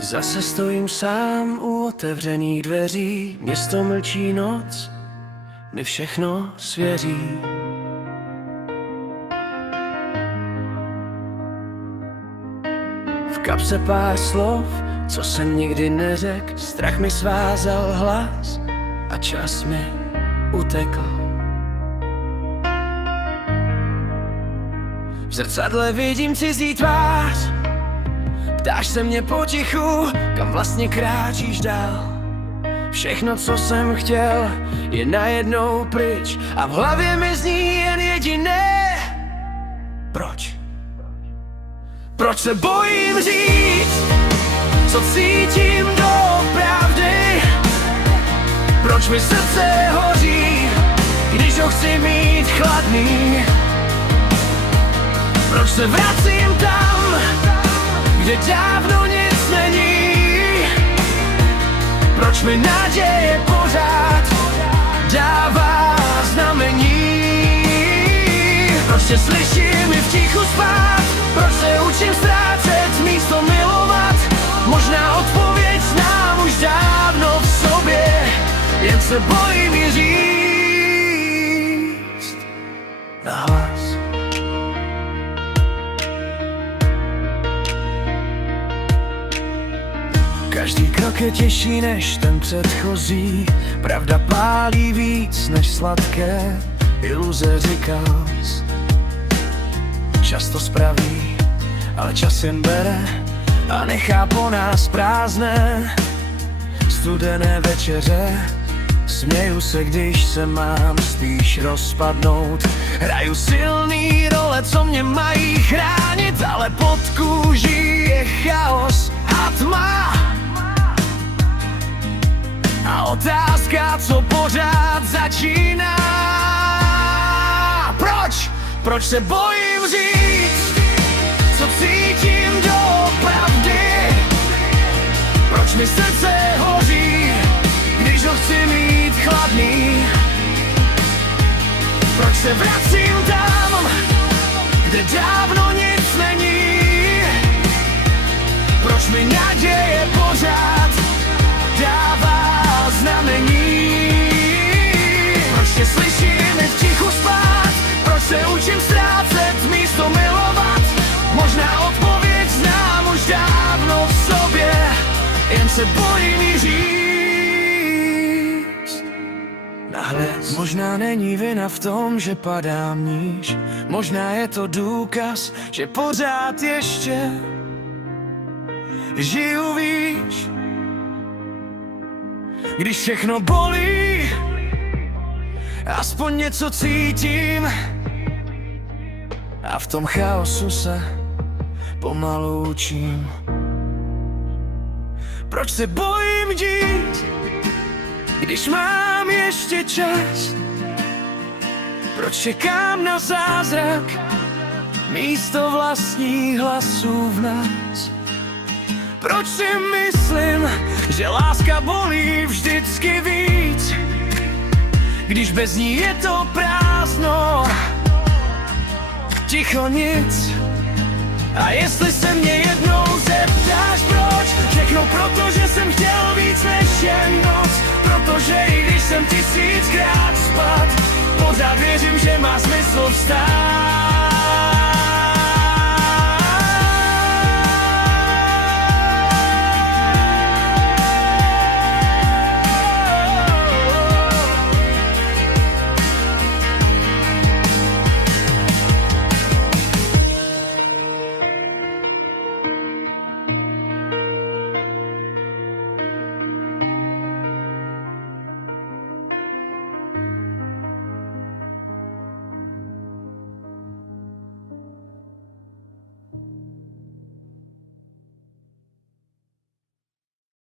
Zase stojím sám u otevřených dveří, město mlčí, noc mi všechno svěří. V kapse pár slov, co jsem nikdy neřekl, strach mi svázal hlas a čas mi utekl. V zrcadle vidím cizí tvář, ptáš se mě potichu, kam vlastně kráčíš dál. Všechno, co jsem chtěl, je najednou pryč a v hlavě mi zní jen jediné. Proč? Proč se bojím říct, co cítím doopravdy? Proč mi srdce hoří, když ho chci mít chladný? Proč se vracím tam, kde dávno nic není? Proč mi naděje pořád dává znamení? Proč tě slyším i v tichu spát? Proč se učím ztrácet místo milovat? Možná odpověď znám už dávno v sobě, jen se bojím ji říct nahlas. Každý krok je těžší než ten předchozí, pravda pálí víc než sladké iluze, říkal jsi. Čas to spraví, ale čas jen bere a nechá po nás prázdné studené večeře. Směju se, když se mám spíš rozpadnout. Hraju silný role, co mě mají chránit, ale pod kůží je chaos a tma. A otázka, co pořád začíná. Proč? Proč se bojím říct, co cítím doopravdy? Proč mi srdce hoří, když ho chci mít chladný? Proč se vracím tam, kde dávno nic není? Proč mi naděje pořád dává znamení? Proč tě slyším i v tichu spát? Proč se učím ztrácet místo milovat? Možná odpověď znám už dávno v sobě, jen se bojím ji říct nahlas. Možná není vina v tom, že padám níž, možná je to důkaz, že pořád ještě žiju, víš. Když všechno bolí, aspoň něco cítím a v tom chaosu se pomalu učím. Proč se bojím dít, když mám ještě čas? Proč čekám na zázrak místo vlastních hlasů v nás? Proč si myslím, že láska bolí vždycky víc, když bez ní je to prázdno, ticho, nic. A jestli se mě jednou zeptáš proč, řeknu proto, že jsem chtěl víc než jen noc. Protože i když jsem tisíckrát spad, pořád věřím, že má smysl vstát.